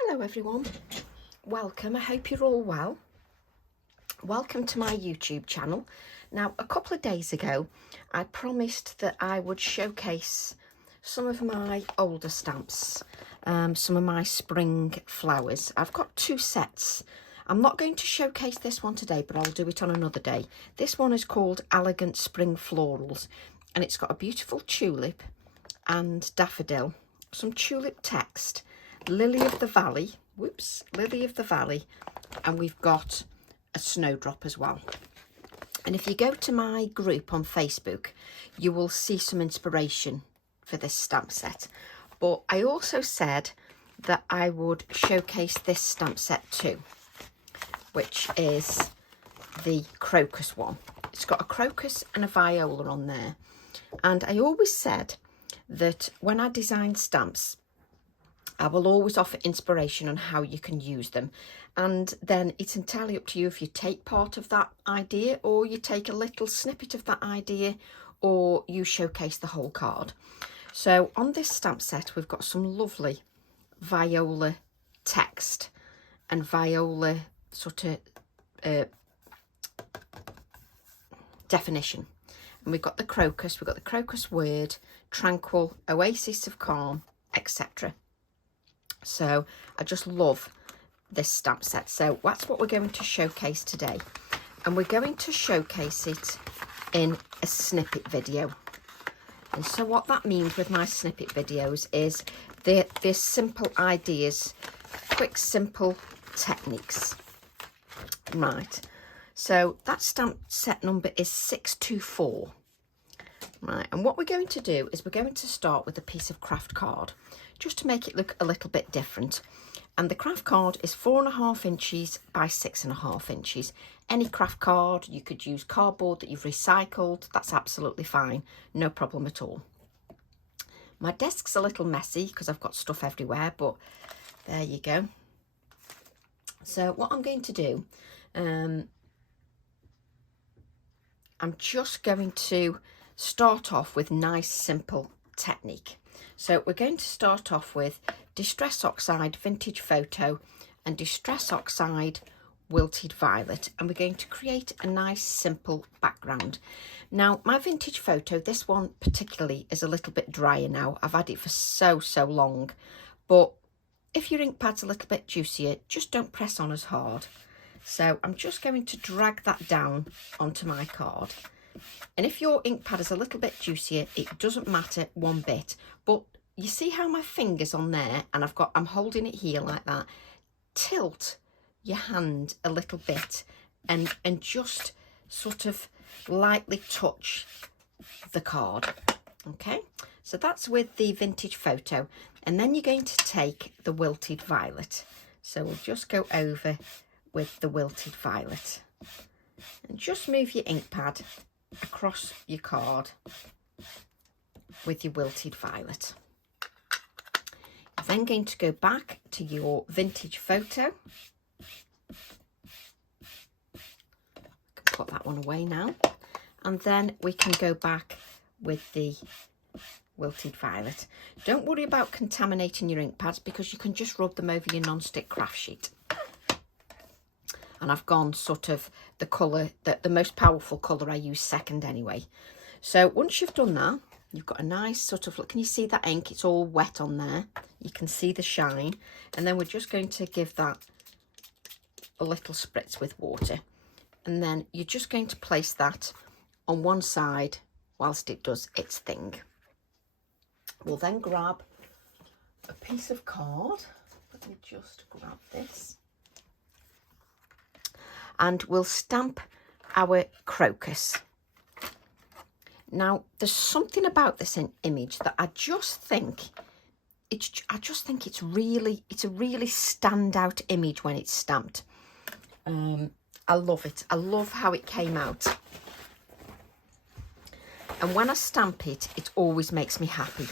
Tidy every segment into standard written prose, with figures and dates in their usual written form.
Hello everyone, welcome. I hope you're all well. Welcome to my YouTube channel. Now, a couple of days ago I promised that I would showcase some of my older stamps, some of my spring flowers. I've got two sets. I'm not going to showcase this one today, but I'll do it on another day. This one is called Elegant Spring Florals, and it's got a beautiful tulip and daffodil, some tulip text, lily of the valley, lily of the valley, and we've got a snowdrop as well. And if you go to my group on Facebook, you will see some inspiration for this stamp set. But I also said that I would showcase this stamp set too, which is the Crocus one. It's got a Crocus and a Viola on there. And I always said that when I design stamps, I will always offer inspiration on how you can use them. And then it's entirely up to you if you take part of that idea, or you take a little snippet of that idea, or you showcase the whole card. So on this stamp set, we've got some lovely Viola text and Viola sort of definition. And we've got the Crocus, we've got the Crocus word, tranquil, oasis of calm, etc. So I just love this stamp set. So that's what we're going to showcase today. And we're going to showcase it in a snippet video. And so what that means with my snippet videos is they're simple ideas, quick, simple techniques. Right. So that stamp set number is 624. Right. And what we're going to do is we're going to start with a piece of craft card, just to make it look a little bit different. And the craft card is 4.5 inches by 6.5 inches. Any craft card, you could use cardboard that you've recycled, that's absolutely fine, no problem at all. My desk's a little messy because I've got stuff everywhere, but there you go. So what I'm going to do, I'm just going to start off with nice simple technique. So we're going to start off with Distress Oxide Vintage Photo and Distress Oxide Wilted Violet, and we're going to create a nice simple background. Now my Vintage Photo, this one particularly, is a little bit drier now. I've had it for so long, but if your ink pad's a little bit juicier, just don't press on as hard. So I'm just going to drag that down onto my card. And if your ink pad is a little bit juicier, it doesn't matter one bit. But you see how my finger's on there, and I'm holding it here like that. Tilt your hand a little bit and just sort of lightly touch the card. Okay, so that's with the Vintage Photo. And then you're going to take the Wilted Violet. So we'll just go over with the Wilted Violet. And just move your ink pad across your card with your Wilted Violet. You're then going to go back to your Vintage Photo. Put that one away now. And then we can go back with the Wilted Violet. Don't worry about contaminating your ink pads, because you can just rub them over your non-stick craft sheet. And I've gone sort of the colour, the most powerful colour I use second anyway. So once you've done that, you've got a nice sort of, look, can you see that ink? It's all wet on there. You can see the shine. And then we're just going to give that a little spritz with water. And then you're just going to place that on one side whilst it does its thing. We'll then grab a piece of card. Let me just grab this. And we'll stamp our Crocus. Now, there's something about this image that I just think it's a really standout image when it's stamped. I love it. I love how it came out. And when I stamp it, it always makes me happy.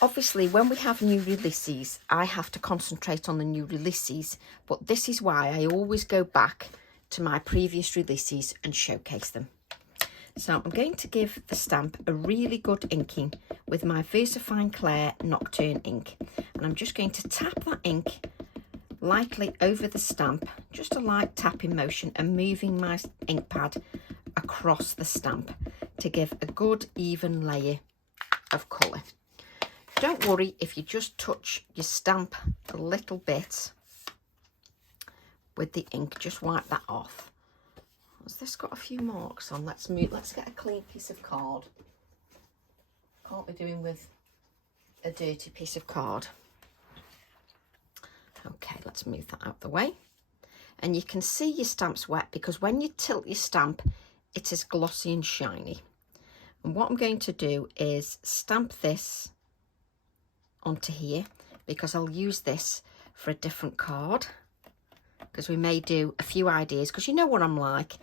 Obviously, when we have new releases, I have to concentrate on the new releases, but this is why I always go back to my previous releases and showcase them. So I'm going to give the stamp a really good inking with my VersaFine Clair Nocturne ink. And I'm just going to tap that ink lightly over the stamp, just a light tapping motion, and moving my ink pad across the stamp to give a good even layer of colour. Don't worry if you just touch your stamp a little bit with the ink, just wipe that off. Has this got a few marks on? Let's get a clean piece of card. Can't be doing with a dirty piece of card. Okay, let's move that out the way. And you can see your stamp's wet because when you tilt your stamp, it is glossy and shiny. And what I'm going to do is stamp this onto here because I'll use this for a different card, because we may do a few ideas, because you know what I'm like.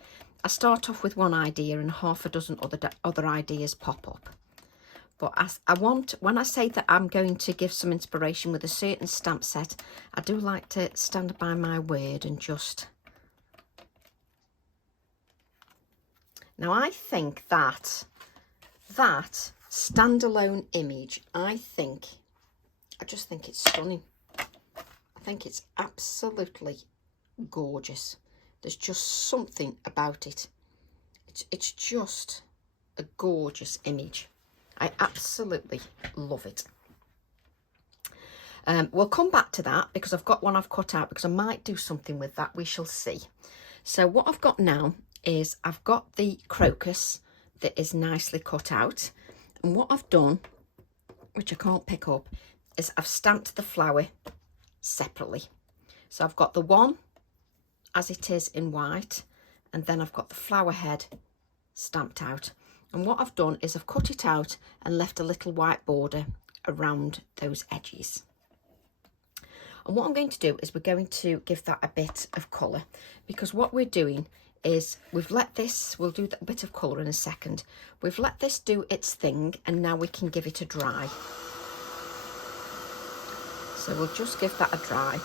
I start off with one idea and half a dozen other ideas pop up. But when I say that I'm going to give some inspiration with a certain stamp set, I do like to stand by my word and just... Now I think that standalone image, I just think it's stunning. I think it's absolutely gorgeous. There's just something about it. It's just a gorgeous image. I absolutely love it. We'll come back to that because I've got one I've cut out, because I might do something with that. We shall see. So what I've got now is I've got the crocus that is nicely cut out, and what I've done, which I can't pick up, is I've stamped the flower separately. So I've got the one as it is in white, and then I've got the flower head stamped out. And what I've done is I've cut it out and left a little white border around those edges. And what I'm going to do is we're going to give that a bit of colour, because what we're doing is we'll do that bit of colour in a second. We've let this do its thing, and now we can give it a dry. So we'll just give that a dry.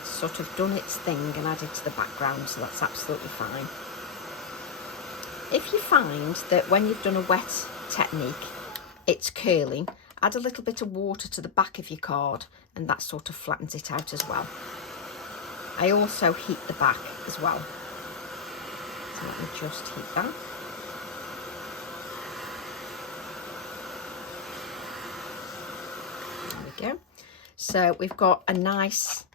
It's sort of done its thing and added to the background, so that's absolutely fine. If you find that when you've done a wet technique, it's curling, add a little bit of water to the back of your card, and that sort of flattens it out as well. I also heat the back as well. So let me just heat that. There we go. So we've got a nice,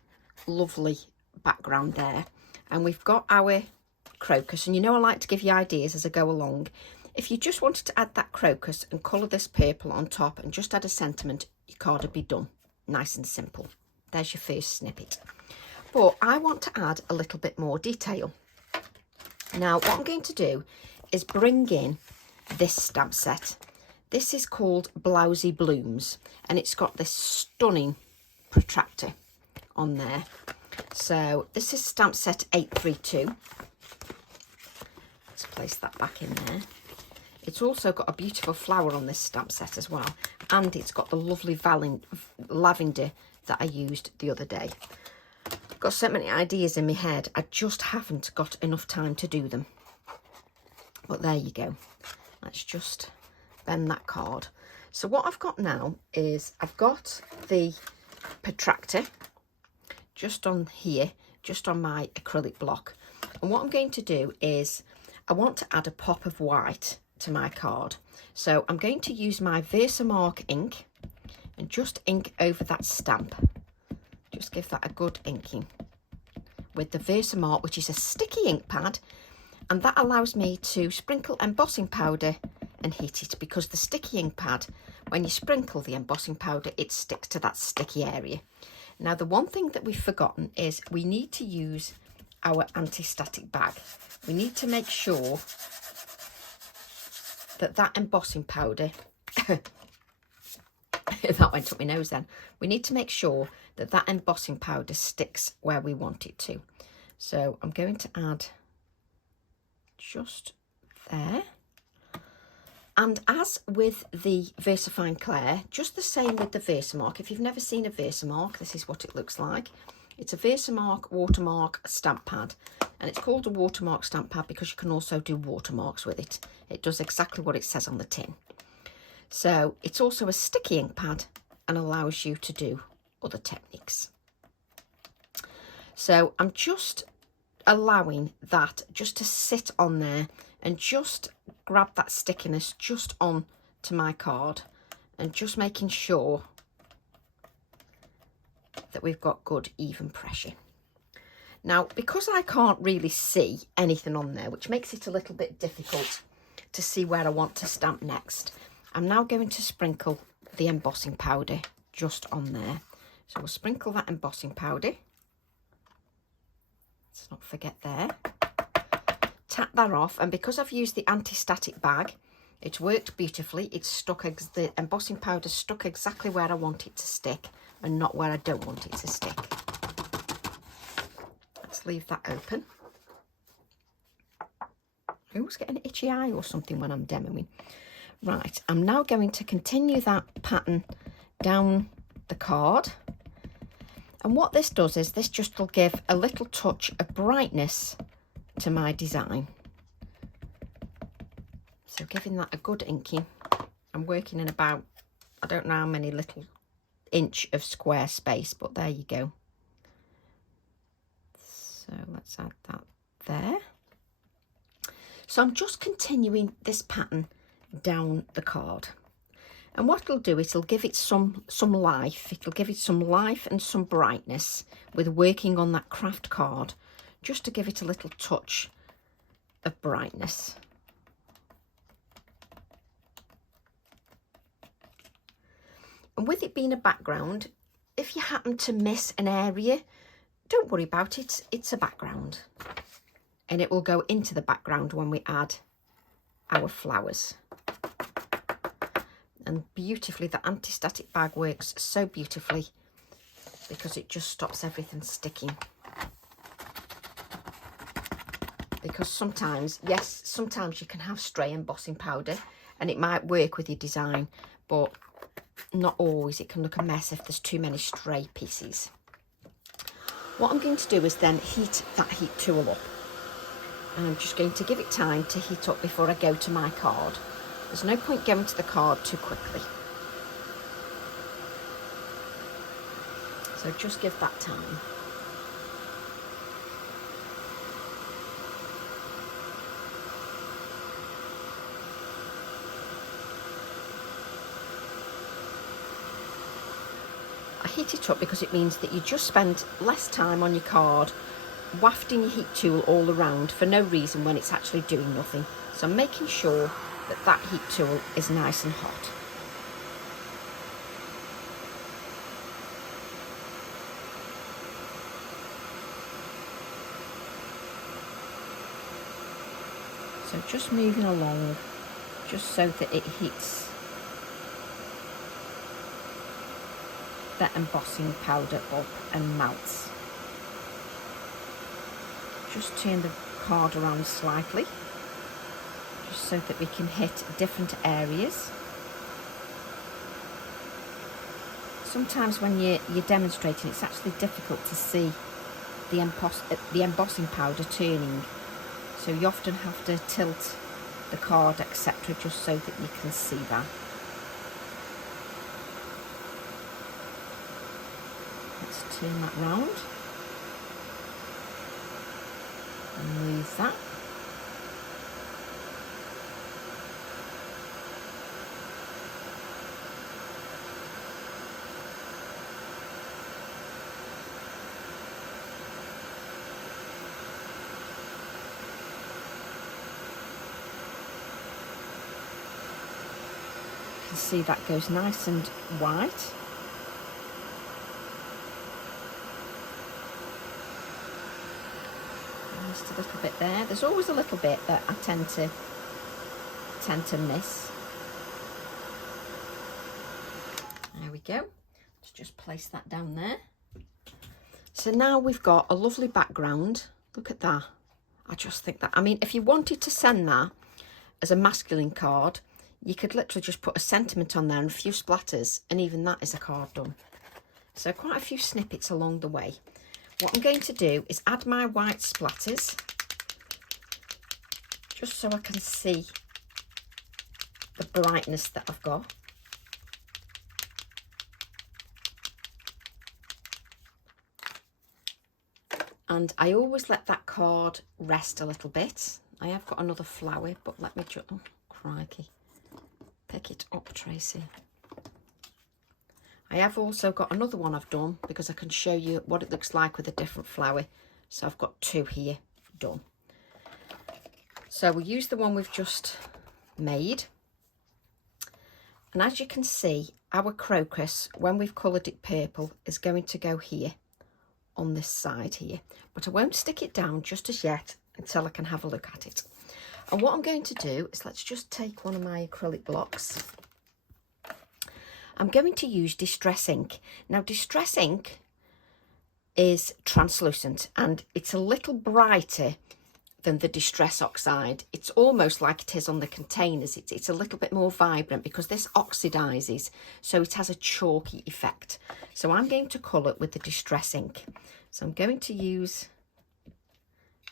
lovely background there. And we've got our crocus. And you know I like to give you ideas as I go along. If you just wanted to add that crocus and colour this purple on top and just add a sentiment, your card would be done. Nice and simple. There's your first snippet. But I want to add a little bit more detail. Now what I'm going to do is bring in this stamp set. This is called Blousy Blooms, and it's got this stunning protractor on there. So this is stamp set 832. Let's place that back in there. It's also got a beautiful flower on this stamp set as well, and it's got the lovely lavender that I used the other day. I've got so many ideas in my head, I just haven't got enough time to do them. But there you go. Let's just bend that card. So what I've got now is I've got the protractor just on here, just on my acrylic block. And what I'm going to do is I want to add a pop of white to my card. So I'm going to use my Versamark ink and just ink over that stamp. Just give that a good inking with the Versamark, which is a sticky ink pad, and that allows me to sprinkle embossing powder and heat it, because the sticky ink pad, when you sprinkle the embossing powder, it sticks to that sticky area. Now the one thing that we've forgotten is we need to use our anti-static bag. We need to make sure that that embossing powder that went up my nose then. We need to make sure that that embossing powder sticks where we want it to. So I'm going to add just there. And as with the Versafine Claire, just the same with the Versamark. If you've never seen a Versamark, this is what it looks like. It's a Versamark watermark stamp pad, and it's called a watermark stamp pad because you can also do watermarks with it. It does exactly what it says on the tin. So it's also a sticky ink pad and allows you to do other techniques. So I'm just allowing that just to sit on there and just grab that stickiness just on to my card, and just making sure that we've got good even pressure. Now, because I can't really see anything on there, which makes it a little bit difficult to see where I want to stamp next, I'm now going to sprinkle the embossing powder just on there. So we'll sprinkle that embossing powder. Let's not forget there. Tap that off, and because I've used the anti-static bag, it's worked beautifully. It's stuck, the embossing powder stuck exactly where I want it to stick and not where I don't want it to stick. Let's leave that open. I always get an itchy eye or something when I'm demoing. Right, I'm now going to continue that pattern down the card. And what this does is this just will give a little touch of brightness to my design. So giving that a good inking. I'm working in about, I don't know how many little inch of square space, but there you go. So let's add that there. So I'm just continuing this pattern down the card. And what it'll do is it'll give it some life. It'll give it some life and some brightness with working on that craft card, just to give it a little touch of brightness. And with it being a background, if you happen to miss an area, don't worry about it. It's a background. And it will go into the background when we add our flowers. And beautifully, the anti-static bag works so beautifully because it just stops everything sticking. Because sometimes, yes, sometimes you can have stray embossing powder and it might work with your design, but not always. It can look a mess if there's too many stray pieces. What I'm going to do is then heat that heat tool up. And I'm just going to give it time to heat up before I go to my card. There's no point going to the card too quickly. So just give that time. I heat it up because it means that you just spend less time on your card wafting your heat tool all around for no reason when it's actually doing nothing. So I'm making sure that that heat tool is nice and hot. So just moving along, just so that it heats that embossing powder up and melts. Just turn the card around slightly, just so that we can hit different areas. Sometimes when you're demonstrating, it's actually difficult to see the embossing powder turning, so you often have to tilt the card, etc., just so that you can see that. Let's turn that round and move that. You can see that goes nice and white. Just a little bit there. There's always a little bit that I tend to miss. There we go. Let's just place that down there. So now we've got a lovely background. Look at that. I just think that, I mean, if you wanted to send that as a masculine card, you could literally just put a sentiment on there and a few splatters, and even that is a card done. So quite a few snippets along the way. What I'm going to do is add my white splatters, just so I can see the brightness that I've got. And I always let that card rest a little bit. I have got another flower, but let me just, oh, crikey, pick it up, Tracy. I have also got another one I've done because I can show you what it looks like with a different flower. So I've got two here done. So we'll use the one we've just made. And as you can see, our crocus, when we've coloured it purple, is going to go here on this side here. But I won't stick it down just as yet until I can have a look at it. And what I'm going to do is, let's just take one of my acrylic blocks. I'm going to use Distress ink. Now, Distress ink is translucent and it's a little brighter than the Distress Oxide. It's almost like it is on the containers. It's a little bit more vibrant because this oxidizes, so it has a chalky effect. So I'm going to colour it with the Distress ink. So I'm going to use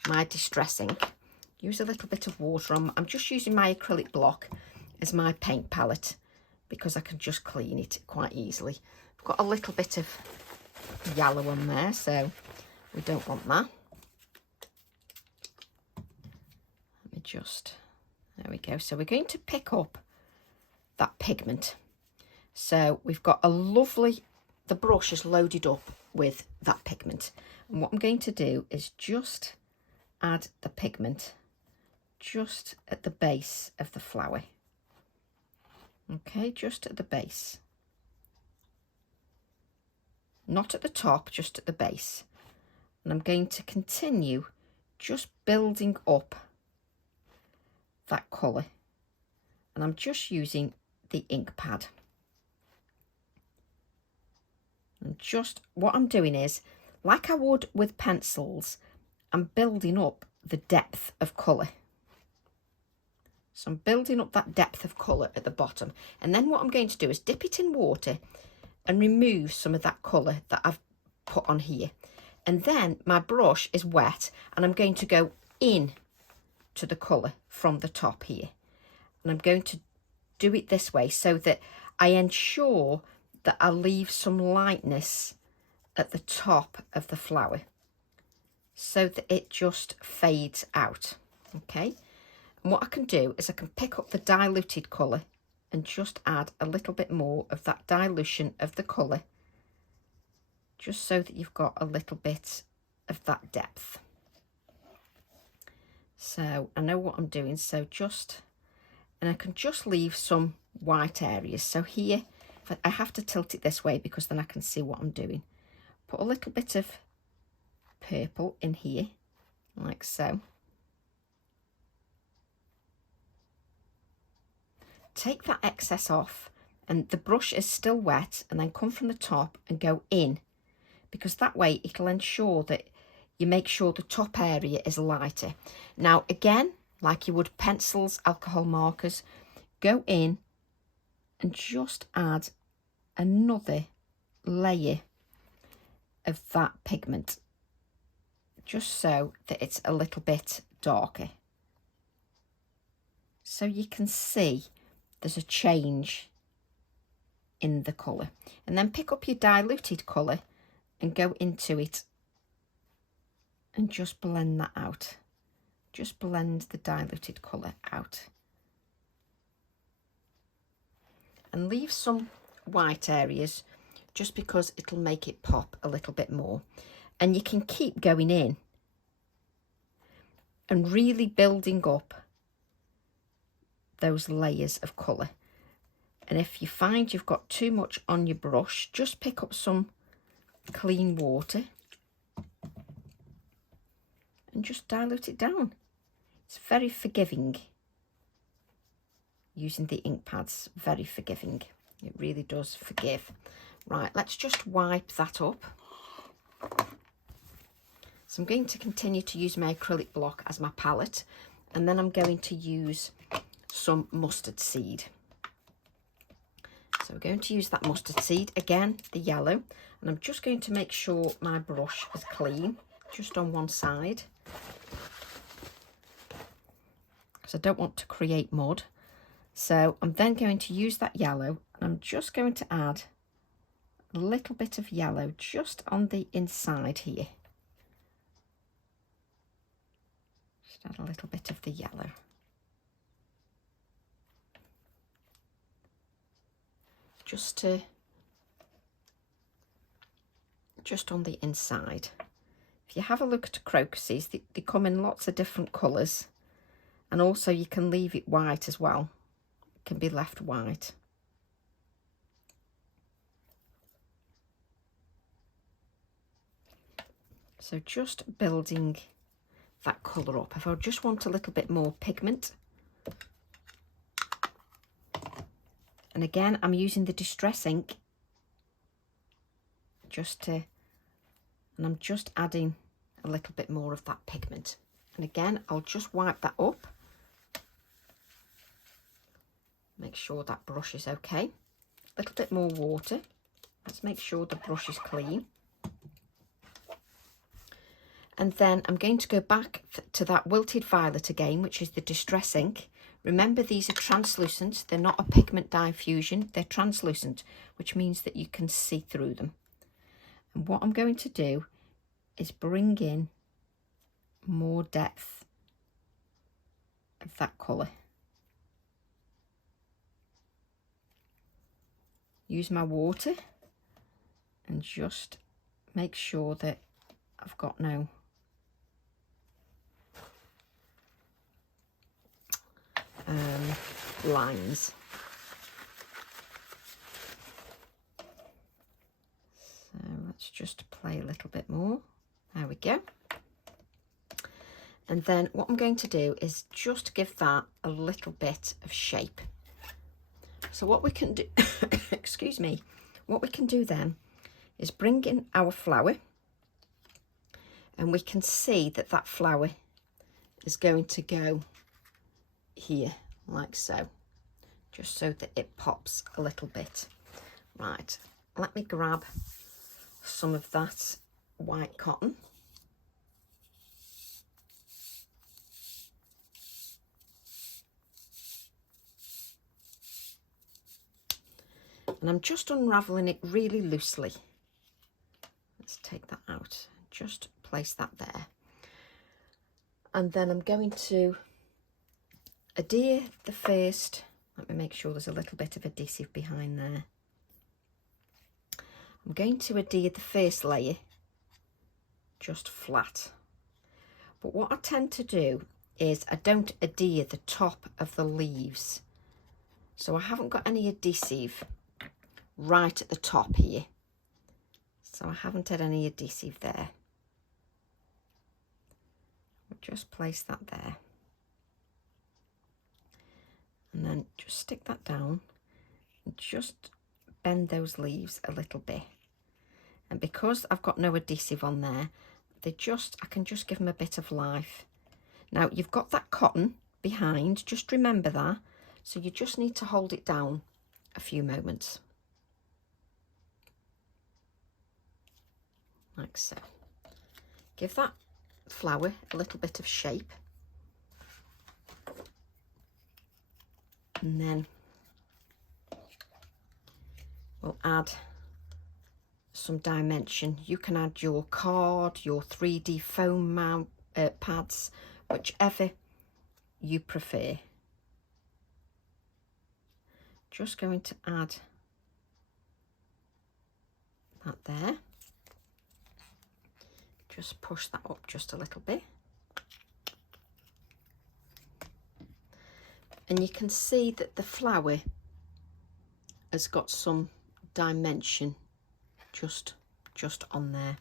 my Distress ink, use a little bit of water on. I'm just using my acrylic block as my paint palette because I can just clean it quite easily. I've got a little bit of yellow on there, so we don't want that. Let me just, there we go. So we're going to pick up that pigment. So we've got a lovely, the brush is loaded up with that pigment. And what I'm going to do is just add the pigment just at the base of the flower. Okay, just at the base. Not at the top, just at the base. And I'm going to continue just building up that colour. And I'm just using the ink pad. And just what I'm doing is, like I would with pencils, I'm building up the depth of colour. So I'm building up that depth of colour at the bottom. And then what I'm going to do is dip it in water and remove some of that colour that I've put on here. And then my brush is wet and I'm going to go in to the colour from the top here. And I'm going to do it this way so that I ensure that I leave some lightness at the top of the flower so that it just fades out. Okay. And what I can do is I can pick up the diluted colour and just add a little bit more of that dilution of the colour, just so that you've got a little bit of that depth. So I know what I'm doing, so just, and I can just leave some white areas. So here, I have to tilt it this way because then I can see what I'm doing. Put a little bit of purple in here, like so. Take that excess off and the brush is still wet, and then come from the top and go in, because that way it'll ensure that you make sure the top area is lighter. Now again, like you would pencils, alcohol markers, go in and just add another layer of that pigment, just so that it's a little bit darker. So you can see there's a change in the colour. And then pick up your diluted colour and go into it and just blend that out. Just blend the diluted colour out. And leave some white areas just because it'll make it pop a little bit more. And you can keep going in and really building up those layers of colour. And if you find you've got too much on your brush, just pick up some clean water and just dilute it down. It's very forgiving. Using the ink pads, very forgiving. It really does forgive. Right, let's just wipe that up. So I'm going to continue to use my acrylic block as my palette, and then I'm going to use some mustard seed. So we're going to use that mustard seed, again the yellow, and I'm just going to make sure my brush is clean just on one side because I don't want to create mud. So I'm then going to use that yellow, and I'm just going to add a little bit of yellow just on the inside here, Just add a little bit of the yellow. Just on the inside. If you have a look at crocuses, they come in lots of different colours, and also you can leave it white as well. It can be left white. So just building that colour up. If I just want a little bit more pigment, and again I'm using the Distress ink and I'm just adding a little bit more of that pigment. And again, I'll just wipe that up. Make sure that brush is okay. A little bit more water. Let's make sure the brush is clean. And then I'm going to go back to that Wilted Violet again, which is the Distress ink. Remember, these are translucent. They're not a pigment diffusion. They're translucent, which means that you can see through them. And what I'm going to do is bring in more depth of that colour. Use my water and just make sure that I've got no lines. So let's just play a little bit more. There we go. And then what I'm going to do is just give that a little bit of shape. So what we can do, excuse me, what we can do then is bring in our flower, and we can see that that flower is going to go here like so, just so that it pops a little bit. Right, let me grab some of that white cotton. And I'm just unraveling it really loosely. Let's take that out. Just place that there. And then I'm going to adhere the first. Let me make sure there's a little bit of adhesive behind there. I'm going to adhere the first layer just flat. But what I tend to do is I don't adhere the top of the leaves. So I haven't got any adhesive right at the top here. So I haven't had any adhesive there. I'll just place that there. And then just stick that down and just bend those leaves a little bit. And because I've got no adhesive on there, I can just give them a bit of life. Now you've got that cotton behind, just remember that. So you just need to hold it down a few moments. Like so. Give that flower a little bit of shape. And then we'll add some dimension. You can add your card, your 3D foam mount pads, whichever you prefer. Just going to add that there. Just push that up just a little bit. And you can see that the flower has got some dimension just on there.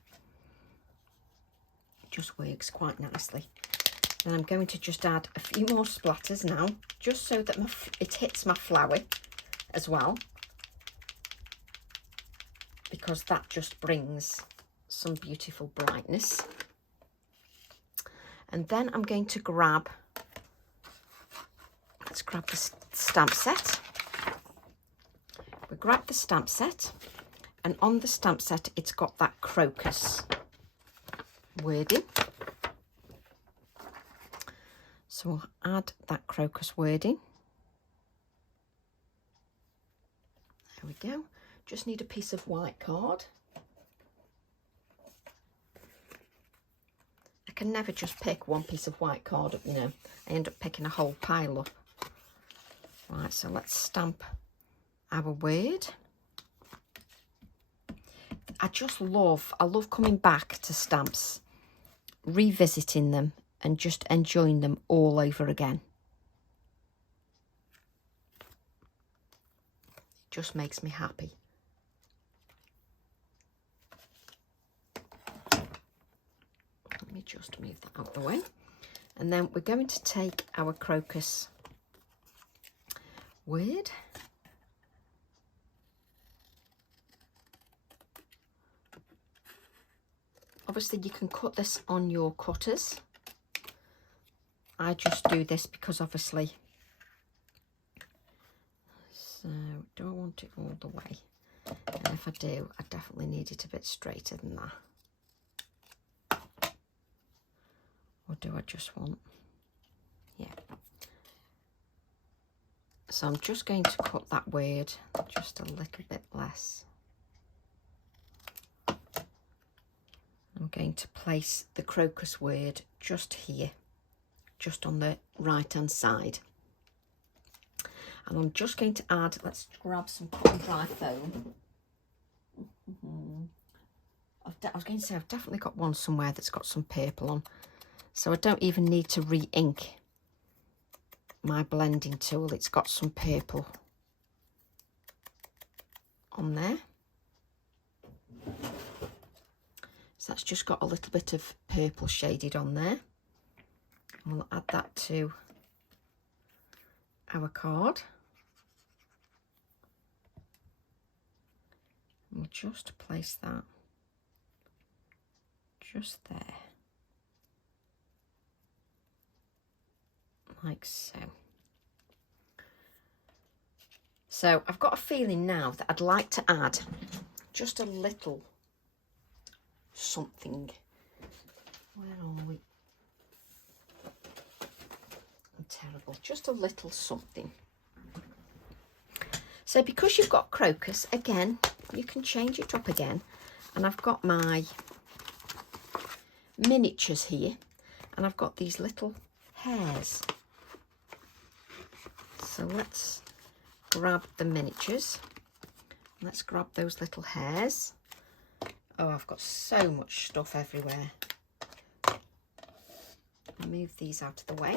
It just works quite nicely. And I'm going to just add a few more splatters now, just so that it hits my flower as well, because that just brings some beautiful brightness. And then I'm going to grab, let's grab the stamp set. We grab the stamp set, and on the stamp set it's got that Crocus wording. So we'll add that Crocus wording. There we go. Just need a piece of white card. I can never just pick one piece of white card up, you know. I end up picking a whole pile up. Right, so let's stamp our word. I love coming back to stamps, revisiting them and just enjoying them all over again. It just makes me happy. Let me just move that out of the way. And then we're going to take our Crocus word. Obviously you can cut this on your cutters. I just do this because obviously, so do I want it all the way? And if I do, I definitely need it a bit straighter than that. Or do I just want, yeah. So I'm just going to cut that word just a little bit less. I'm going to place the Crocus word just here, just on the right hand side. And I'm just going to add, let's grab some cut and dry foam. I was going to say I've definitely got one somewhere that's got some purple on. So I don't even need to re-ink my blending tool. It's got some purple on there. So that's just got a little bit of purple shaded on there. And we'll add that to our card. And we'll just place that just there. Like so. So I've got a feeling now that I'd like to add just a little something. Where are we? I'm terrible. Just a little something. So because you've got Crocus, again, you can change it up again. And I've got my miniatures here. And I've got these little hairs. So let's grab the miniatures. Let's grab those little hairs. Oh, I've got so much stuff everywhere. I'll move these out of the way.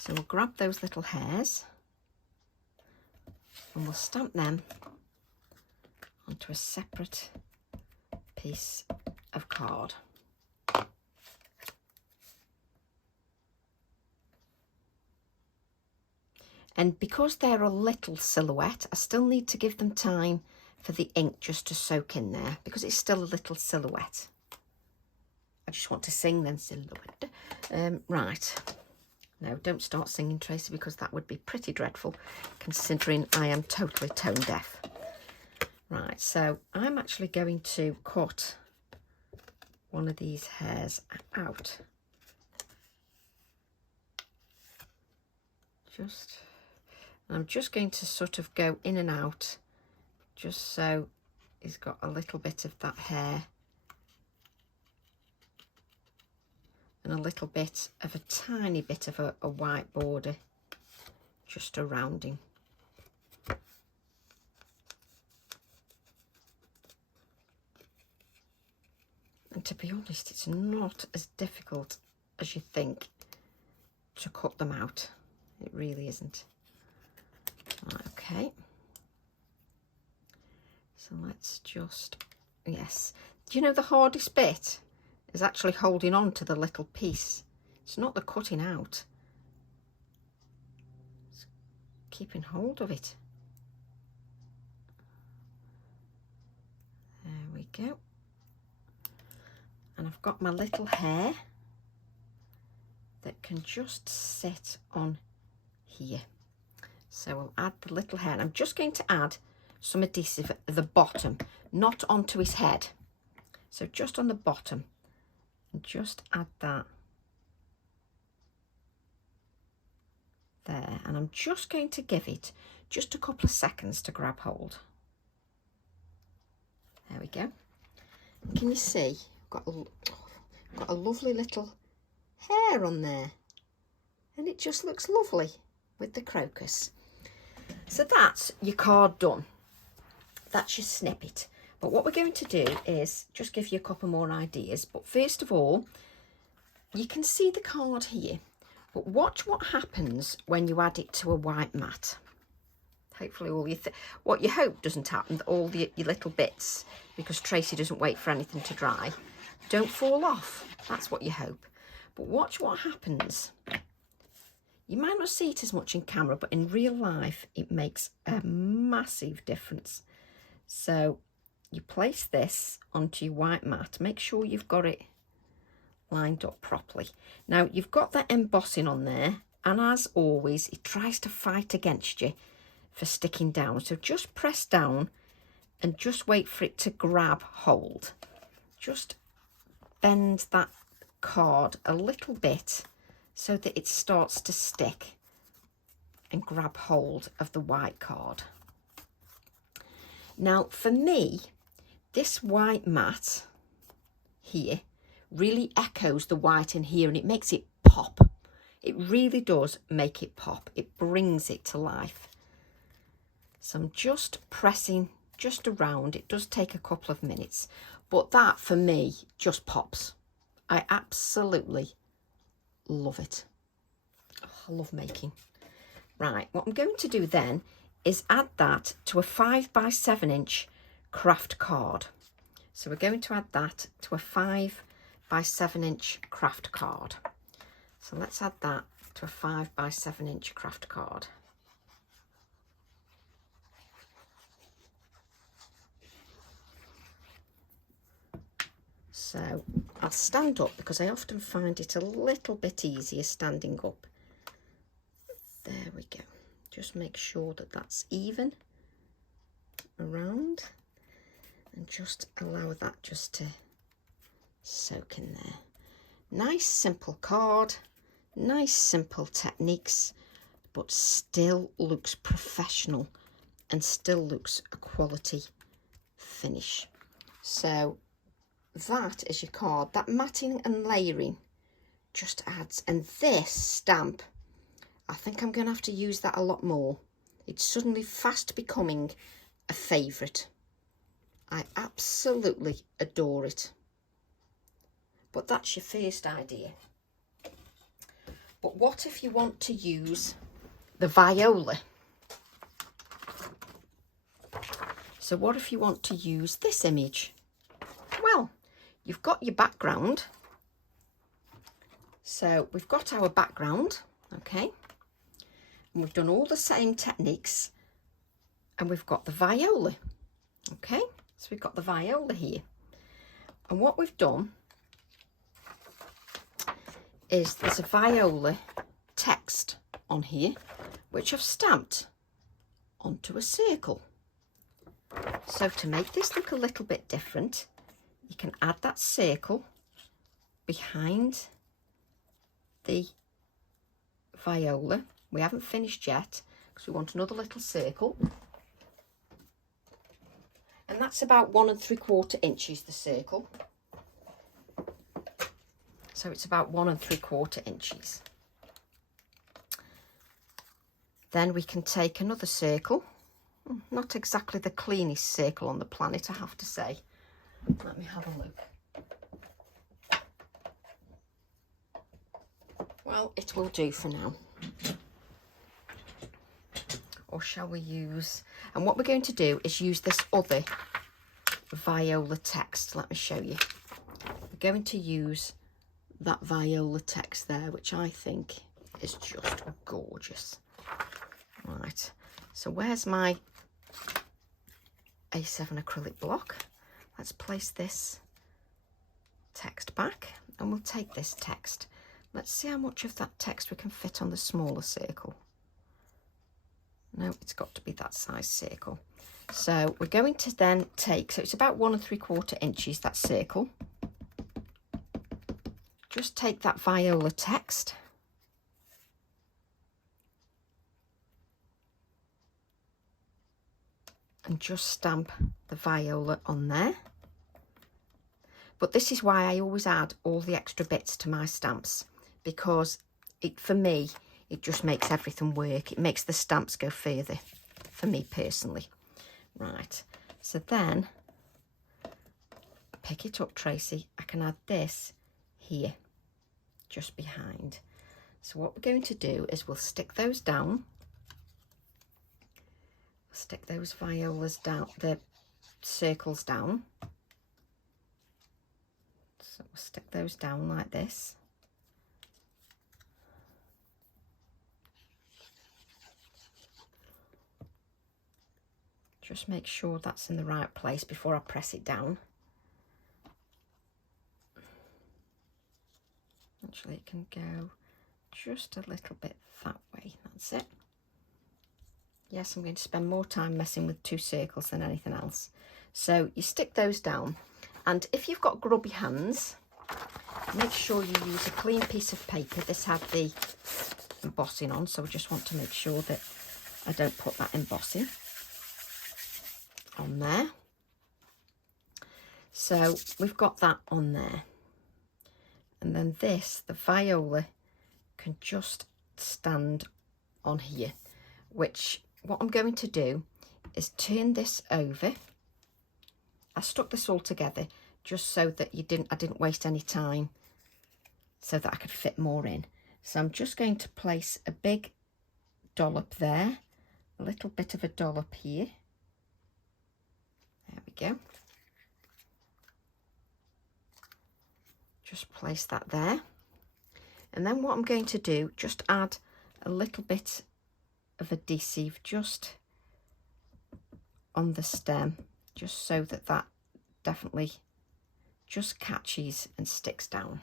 So we'll grab those little hairs and we'll stamp them onto a separate piece of card. And because they're a little silhouette, I still need to give them time for the ink just to soak in there, because it's still a little silhouette. I just want to sing then, silhouette. Right. No, don't start singing, Tracy, because that would be pretty dreadful, considering I am totally tone deaf. Right, so I'm actually going to cut one of these hairs out. I'm just going to sort of go in and out, just so he's got a little bit of that hair and a little bit of a tiny bit of a white border just around him. And to be honest, it's not as difficult as you think to cut them out. It really isn't. Okay. So let's just, yes. Do you know the hardest bit is actually holding on to the little piece? It's not the cutting out. It's keeping hold of it. There we go. And I've got my little hair that can just sit on here. So we'll add the little hair. And I'm just going to add some adhesive at the bottom, not onto his head. So just on the bottom. And just add that there. And I'm just going to give it just a couple of seconds to grab hold. There we go. Can you see? I've got Got a lovely little hair on there, and it just looks lovely with the crocus. So that's your card done. That's your snippet. But what we're going to do is just give you a couple more ideas. But first of all, you can see the card here, but watch what happens when you add it to a white mat. Hopefully all what you hope doesn't happen, all your little bits, because Tracy doesn't wait for anything to dry, don't fall off. That's what you hope. But watch what happens. You might not see it as much in camera, but in real life, it makes a massive difference. So you place this onto your white mat. Make sure you've got it lined up properly. Now, you've got that embossing on there, and as always, it tries to fight against you for sticking down. So just press down and just wait for it to grab hold. Just bend that card a little bit so that it starts to stick and grab hold of the white card. Now, for me, this white mat here really echoes the white in here, and it makes it pop. It really does make it pop. It brings it to life. So I'm just pressing just around. It does take a couple of minutes, but that for me just pops. I absolutely love it. Oh, I love making. Right, what I'm going to do then is add that to a 5x7" craft card. So we're going to add that to a 5x7" craft card. So let's add that to a 5x7" craft card. So I'll stand up because I often find it a little bit easier standing up. There we go. Just make sure that that's even around, and just allow that just to soak in there. Nice simple card, nice simple techniques, but still looks professional and still looks a quality finish. So that is your card. That matting and layering just adds, and this stamp, I think I'm going to have to use that a lot more. It's suddenly fast becoming a favourite. I absolutely adore it. But that's your first idea. But what if you want to use the Viola? So what if you want to use this image? Well, you've got your background. So we've got our background, okay? And we've done all the same techniques, and we've got the Viola, okay? So we've got the Viola here. And what we've done is there's a Viola text on here, which I've stamped onto a circle. So to make this look a little bit different, you can add that circle behind the Viola. We haven't finished yet because we want another little circle. And that's about 1 3/4 inches, the circle. So it's about 1 3/4 inches. Then we can take another circle. Not exactly the cleanest circle on the planet, I have to say. Let me have a look. Well, it will do for now. Or shall we use, and what we're going to do is use this other Viola text. Let me show you. We're going to use that Viola text there, which I think is just gorgeous. Right, so where's my A7 acrylic block? Let's place this text back, and we'll take this text. Let's see how much of that text we can fit on the smaller circle. No, it's got to be that size circle. So we're going to then take, so it's about 1 3/4 inches, that circle. Just take that Viola text. And just stamp the Viola on there. But this is why I always add all the extra bits to my stamps, because for me, it just makes everything work. It makes the stamps go further, for me personally. Right, so then, pick it up, Tracy. I can add this here, just behind. So what we're going to do is we'll stick those down. Stick those violas down, the circles down. So we'll stick those down like this. Just make sure that's in the right place before I press it down. Actually, it can go just a little bit that way. That's it. Yes, I'm going to spend more time messing with 2 circles than anything else. So you stick those down, and if you've got grubby hands, make sure you use a clean piece of paper. This had the embossing on, so I just want to make sure that I don't put that embossing on there. So we've got that on there. And then this, the viola, can just stand on here, which what I'm going to do is turn this over. I stuck this all together just so that I didn't waste any time, so that I could fit more in. So I'm just going to place a big dollop there, a little bit of a dollop here. There we go. Just place that there. And then what I'm going to do, just add a little bit of adhesive just on the stem, just so that that definitely just catches and sticks down.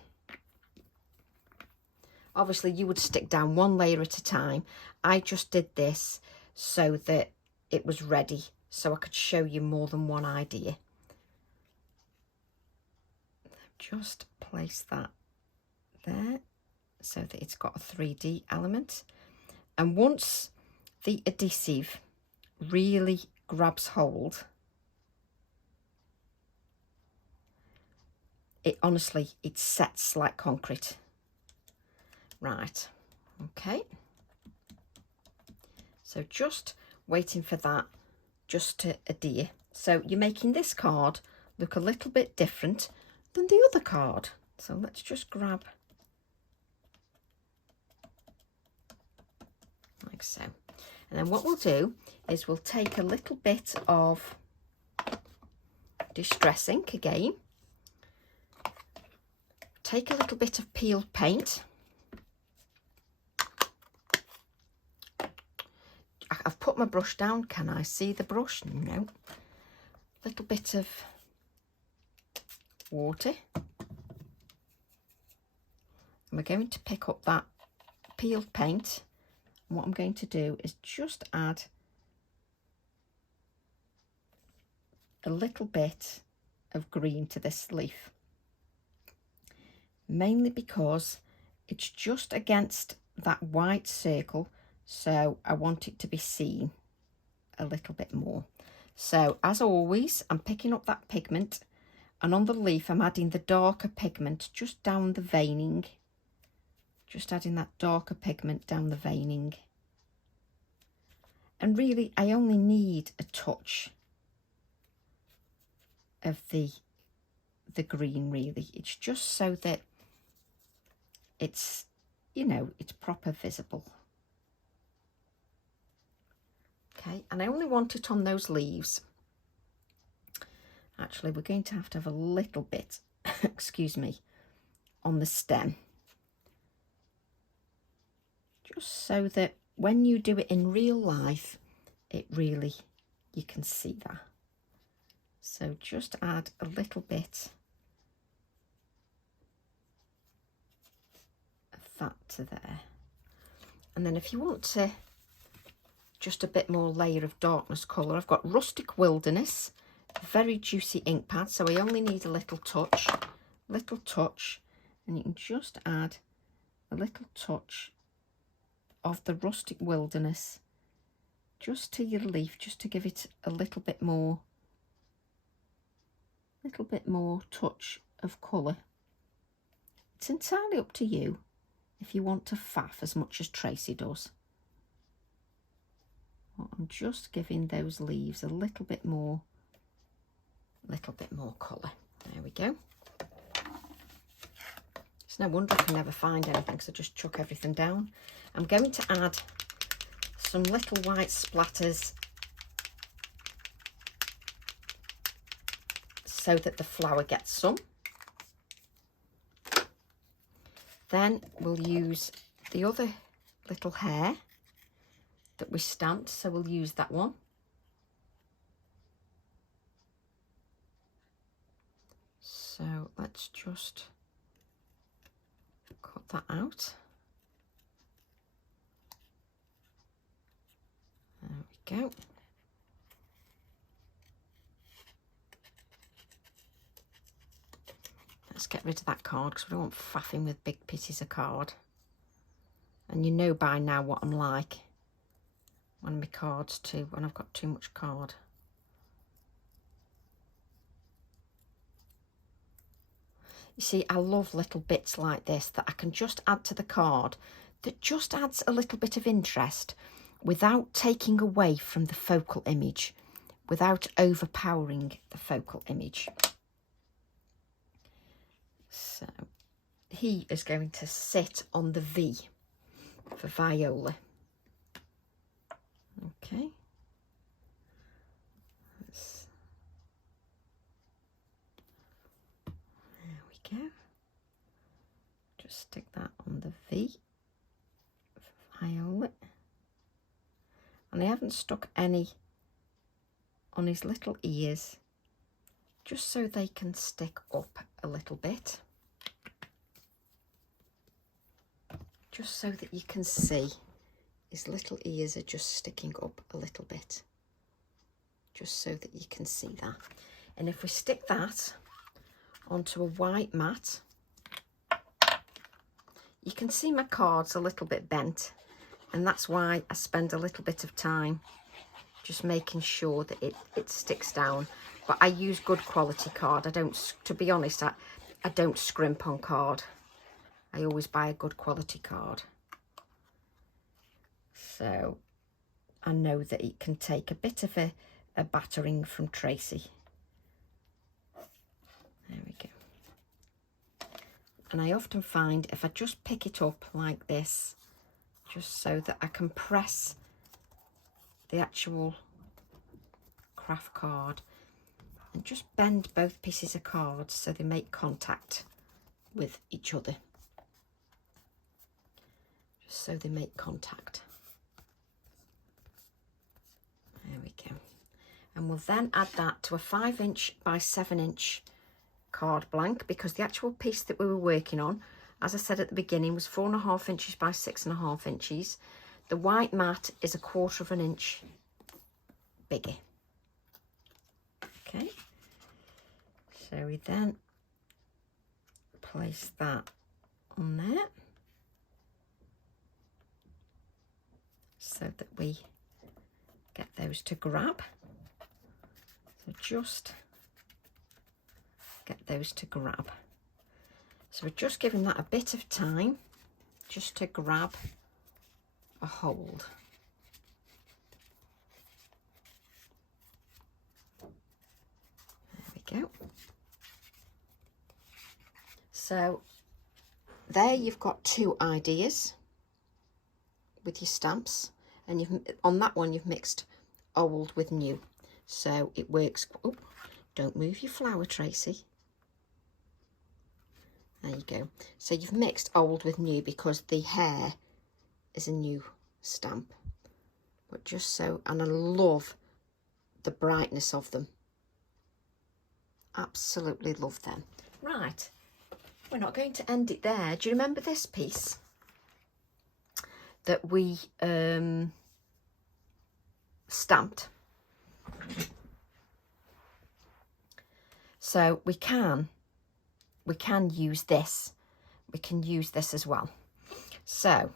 Obviously you would stick down 1 layer at a time. I just did this so that it was ready, so I could show you more than one idea. Just place that there so that it's got a 3D element. And once the adhesive really grabs hold, it honestly, it sets like concrete. Right, okay. So just waiting for that just to adhere. So you're making this card look a little bit different than the other card. So let's just grab like so. And then what we'll do is we'll take a little bit of Distress ink again, take a little bit of peeled paint. I've put my brush down. Can I see the brush? No. Little bit of water. And we're going to pick up that peeled paint. And what I'm going to do is just add a little bit of green to this leaf. Mainly because it's just against that white circle, so I want it to be seen a little bit more. So as always, I'm picking up that pigment, and on the leaf I'm adding the darker pigment just down the veining. Just adding that darker pigment down the veining. And really I only need a touch of the green, really. It's just so that it's, you know, it's proper visible. Okay, and I only want it on those leaves. Actually, we're going to have a little bit, excuse me, on the stem. Just so that when you do it in real life, it really, you can see that. So just add a little bit of that to there. And then if you want to, just a bit more layer of darkness colour, I've got Rustic Wilderness, very juicy ink pad, so I only need a little touch, and you can just add a little touch of the Rustic Wilderness just to your leaf, just to give it a little bit more touch of colour. It's entirely up to you if you want to faff as much as Tracy does. Well, I'm just giving those leaves a little bit more colour. There we go. It's no wonder I can never find anything, because I just chuck everything down. I'm going to add some little white splatters so that the flower gets some. Then we'll use the other little hair that we stamped, so we'll use that one. So let's just cut that out. There we go. Let's get rid of that card because we don't want faffing with big pieces of card. And you know by now what I'm like when my cards too, when I've got too much card. You see, I love little bits like this that I can just add to the card that just adds a little bit of interest without taking away from the focal image, without overpowering the focal image. So he is going to sit on the V for Viola. Okay. There we go. Just stick that on the V for Viola. And I haven't stuck any on his little ears, just so they can stick up a little bit. Just so that you can see his little ears are just sticking up a little bit. Just so that you can see that. And if we stick that onto a white mat, you can see my card's a little bit bent, and that's why I spend a little bit of time just making sure that it sticks down. But I use good quality card. I don't, to be honest, I don't scrimp on card. I always buy a good quality card. So I know that it can take a bit of a battering from Tracy. There we go. And I often find if I just pick it up like this, just so that I can press the actual craft card and just bend both pieces of cards so they make contact with each other. Just so they make contact. There we go. And we'll then add that to a 5" by 7" card blank, because the actual piece that we were working on, as I said at the beginning, was 4.5 inches by 6.5 inches. The white mat is 1/4 inch bigger. Okay, so we then place that on there so that we get those to grab. So just get those to grab. So we're just giving that a bit of time just to grab a hold. There we go. So there you've got 2 ideas with your stamps, and you've on that one you've mixed old with new, so it works. Oh, don't move your flower, Tracy. There you go. So you've mixed old with new because the hair is a new stamp, but just so, and I love the brightness of them. Absolutely love them. Right, we're not going to end it there. Do you remember this piece that we stamped? So we can use this. We can use this as well. So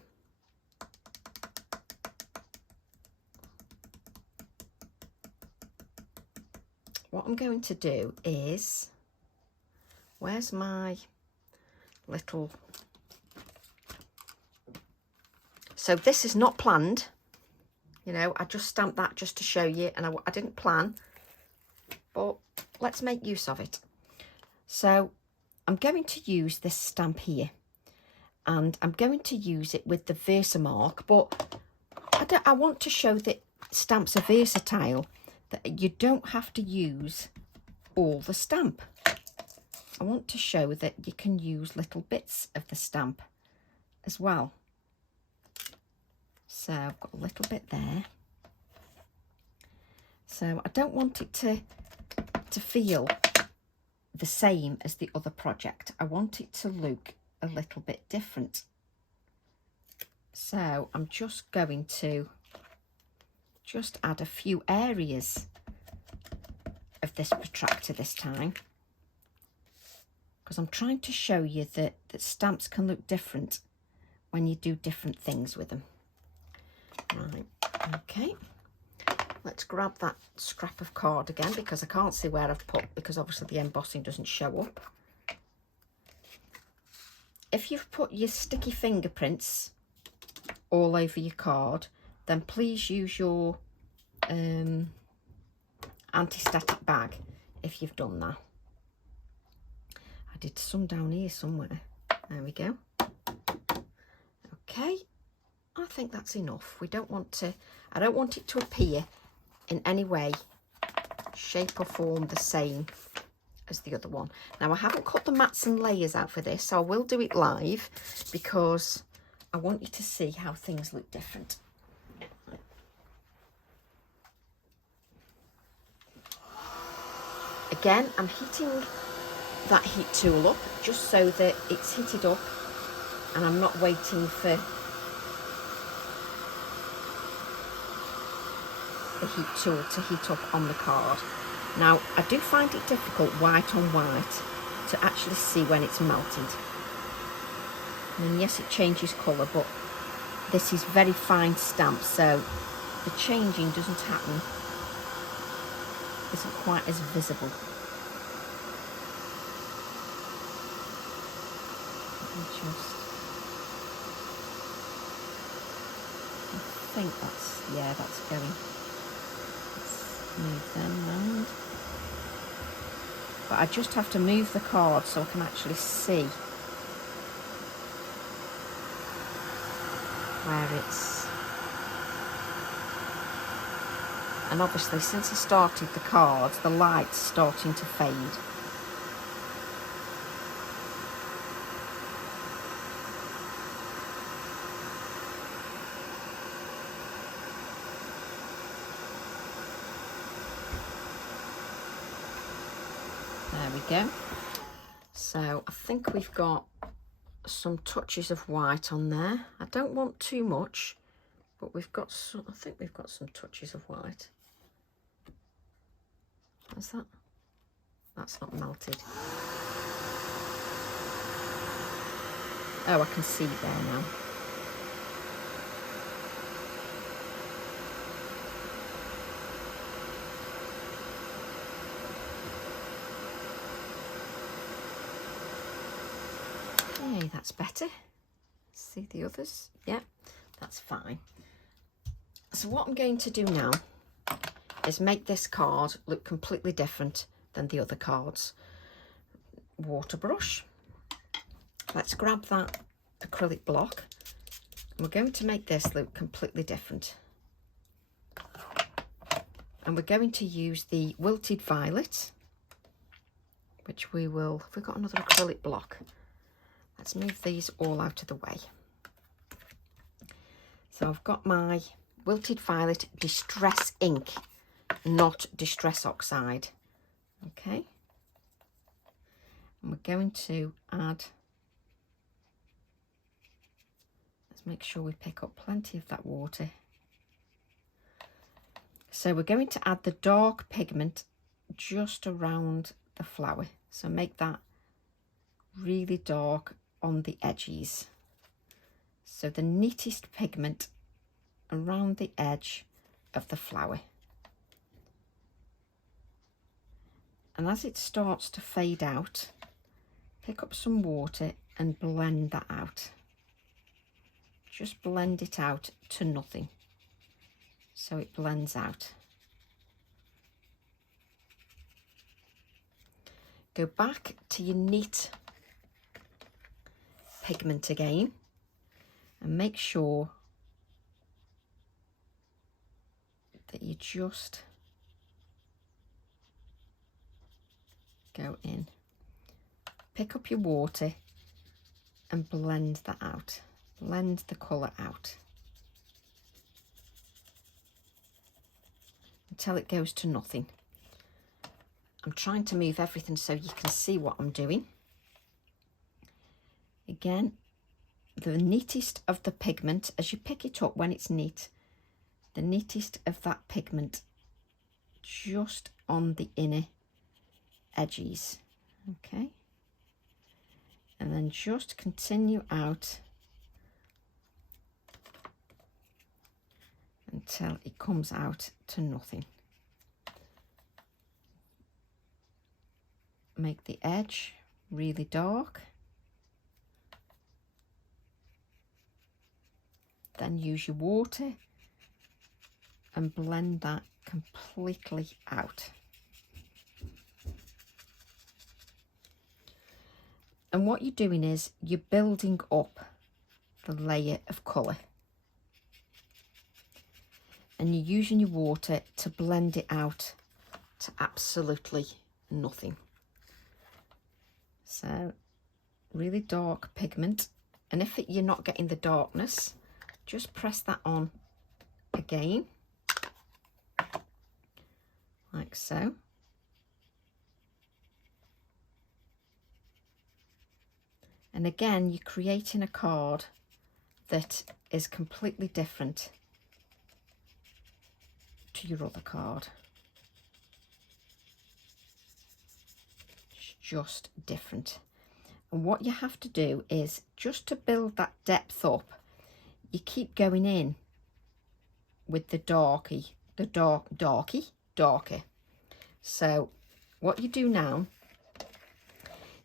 what I'm going to do is Where's my little... So this is not planned. You know, I just stamped that just to show you, and I didn't plan, but let's make use of it. So I'm going to use this stamp here, and I'm going to use it with the Versamark, but I want to show that stamps are versatile, that you don't have to use all the stamp. I want to show that you can use little bits of the stamp as well. So I've got a little bit there. So I don't want it to feel the same as the other project. I want it to look a little bit different. So I'm just going to add a few areas of this protractor this time, because I'm trying to show you that stamps can look different when you do different things with them. Right, okay, let's grab that scrap of card again, because I can't see where I've put, because obviously the embossing doesn't show up. If you've put your sticky fingerprints all over your card, then please use your anti-static bag if you've done that. I did some down here somewhere. There we go. Okay, I think that's enough. We don't want to, I don't want it to appear in any way, shape or form the same as the other one. Now I haven't cut the mats and layers out for this, so I will do it live because I want you to see how things look different. Again, I'm heating that heat tool up just so that it's heated up and I'm not waiting for the heat tool to heat up on the card. Now, I do find it difficult white on white to actually see when it's melted. And yes, it changes colour, but this is very fine stamp, so the changing doesn't happen, isn't quite as visible. I think that's, yeah, that's going. Let's move them round. But I just have to move the card so I can actually see where it's. And obviously, since I started the card, the light's starting to fade. There we go. So I think we've got some touches of white on there. I don't want too much, but we've got some, I think we've got some touches of white. What's that? That's not melted. Oh, I can see it there now. Okay, that's better. See the others? Yeah, that's fine. So what I'm going to do now is make this card look completely different than the other cards. Water brush. Let's grab that acrylic block. And we're going to make this look completely different. And we're going to use the Wilted Violet, which we will, have we got another acrylic block? Let's move these all out of the way. So I've got my Wilted Violet Distress Ink, not Distress Oxide. Okay. And we're going to add, let's make sure we pick up plenty of that water. So we're going to add the dark pigment just around the flower. So make that really dark on the edges. So the neatest pigment around the edge of the flower. And as it starts to fade out, pick up some water and blend that out. Just blend it out to nothing, so it blends out. Go back to your neat pigment again and make sure that you just go in, pick up your water and blend that out, blend the colour out until it goes to nothing. I'm trying to move everything so you can see what I'm doing. Again, the neatest of the pigment, as you pick it up when it's neat, the neatest of that pigment just on the inner edges, okay? And then just continue out until it comes out to nothing. Make the edge really dark, then use your water and blend that completely out. And what you're doing is you're building up the layer of colour, and you're using your water to blend it out to absolutely nothing. So really dark pigment, and if you're not getting the darkness, just press that on again, like so. And again, you're creating a card that is completely different to your other card. It's just different. And what you have to do is, just to build that depth up, you keep going in with the darker. So what you do now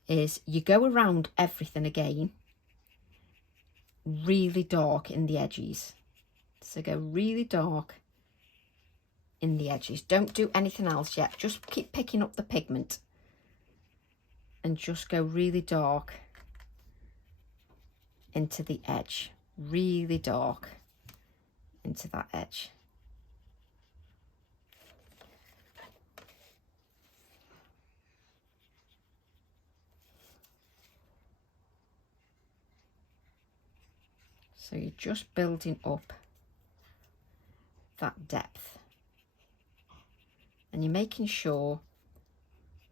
is you go around everything again, really dark in the edges. So go really dark in the edges. Don't do anything else yet. Just keep picking up the pigment and just go really dark into the edge. Really dark into that edge. So you're just building up that depth, and you're making sure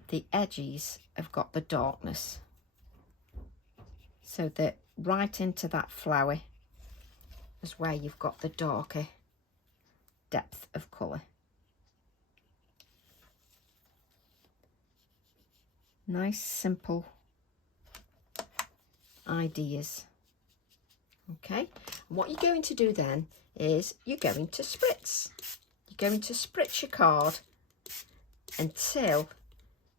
the edges have got the darkness, so that right into that flower is where you've got the darker depth of colour. Nice simple ideas. Okay, and what you're going to do then is you're going to spritz. You're going to spritz your card until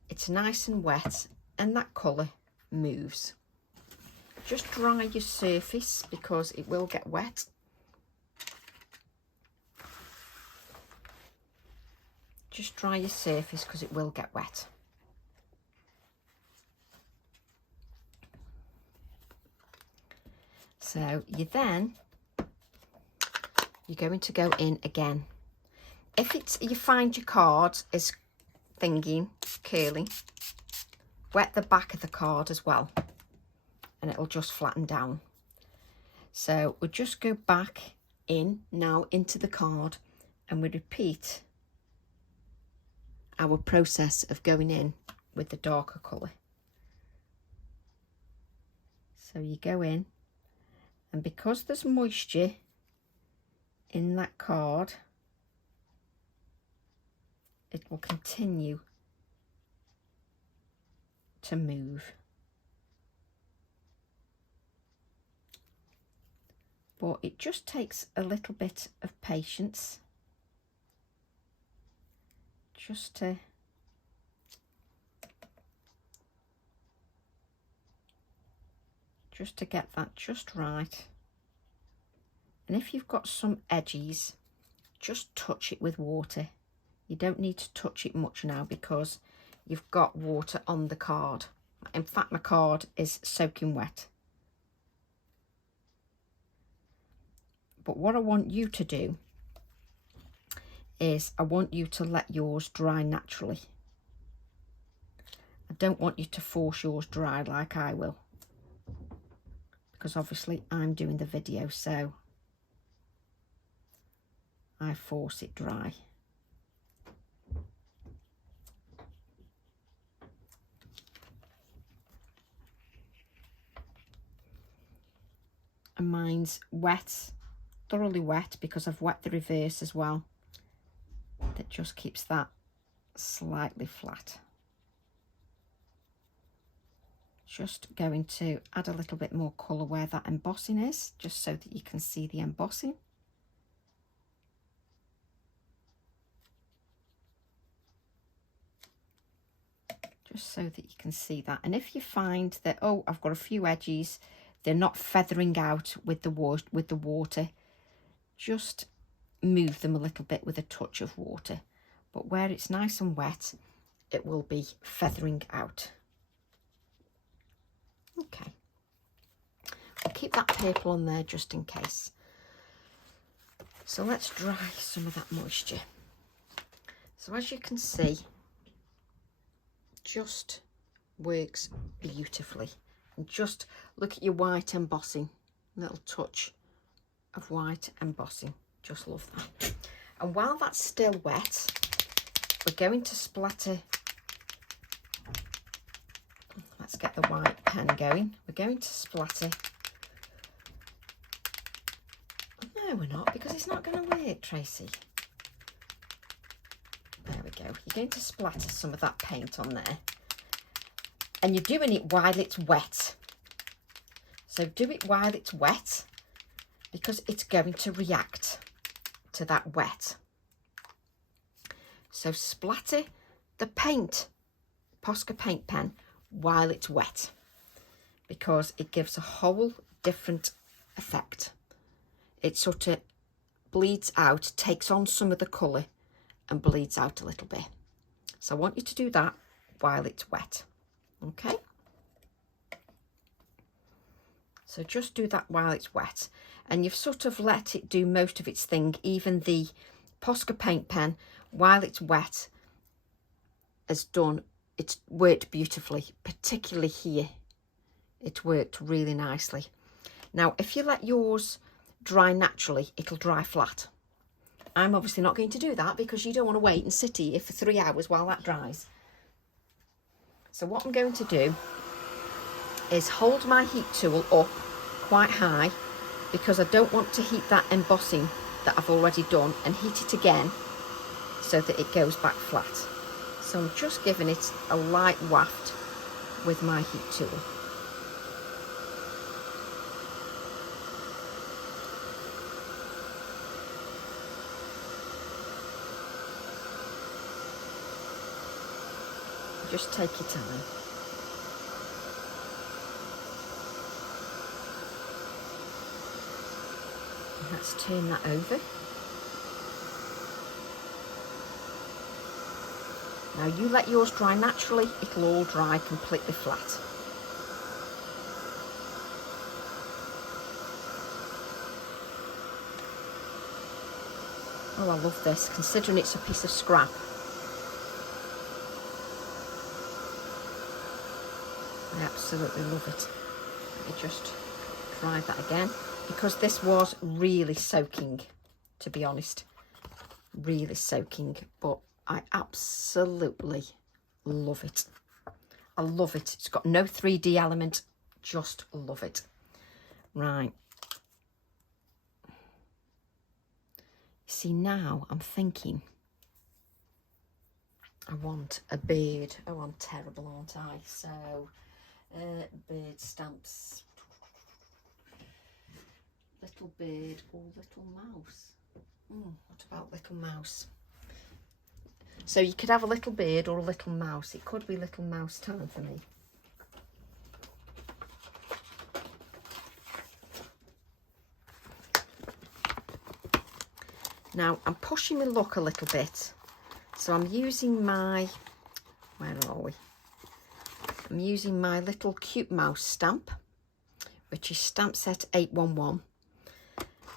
it's nice and wet and that colour moves. Just dry your surface because it will get wet. Just dry your surface because it will get wet. So you're going to go in again. If you find your card is thingy, curling, wet the back of the card as well, and it'll just flatten down. So we'll just go back in now into the card, and we repeat our process of going in with the darker colour. So you go in, and because there's moisture in that card, it will continue to move. But it just takes a little bit of patience just to just to get that just right. And if you've got some edges, just touch it with water. You don't need to touch it much now because you've got water on the card. In fact, my card is soaking wet. But what I want you to do is I want you to let yours dry naturally. I don't want you to force yours dry like I will, because obviously I'm doing the video, so I force it dry. And mine's wet, thoroughly wet, because I've wet the reverse as well. That just keeps that slightly flat. Just going to add a little bit more colour where that embossing is, just so that you can see the embossing. Just so that you can see that. And if you find that, oh, I've got a few edges, they're not feathering out with the water, just move them a little bit with a touch of water. But where it's nice and wet, it will be feathering out. Okay. I'll keep that purple on there just in case. So let's dry some of that moisture. So as you can see, just works beautifully. And just look at your white embossing, little touch of white embossing. Just love that. And while that's still wet, we're going to splatter. Let's get the white pen going. We're going to splatter. No, we're not, because it's not going to work, Tracy. There we go. You're going to splatter some of that paint on there. And you're doing it while it's wet. So do it while it's wet, because it's going to react to that wet. So splatter the paint, Posca paint pen, while it's wet, because it gives a whole different effect. It sort of bleeds out, takes on some of the colour and bleeds out a little bit. So I want you to do that while it's wet. Okay, so just do that while it's wet, and you've sort of let it do most of its thing. Even the Posca paint pen, while it's wet, has done, it's worked beautifully, particularly here. It worked really nicely. Now, if you let yours dry naturally, it'll dry flat. I'm obviously not going to do that because you don't want to wait and sit here for 3 hours while that dries. So what I'm going to do is hold my heat tool up quite high, because I don't want to heat that embossing that I've already done and heat it again so that it goes back flat. So I'm just giving it a light waft with my heat tool. Just take your time. And let's turn that over. Now you let yours dry naturally, it'll all dry completely flat. Oh, I love this, considering it's a piece of scrap. I absolutely love it. Let me just try that again, because this was really soaking, to be honest. Really soaking, but I absolutely love it. I love it. It's got no 3D element, just love it. Right. See, now I'm thinking I want a bird. Oh, I'm terrible, aren't I? So, bird stamps. Little bird or little mouse? What about little mouse? So you could have a little bird or a little mouse. It could be little mouse time for me. Now I'm pushing my luck a little bit, so I'm using my, where are we? I'm using my little cute mouse stamp, which is stamp set 811.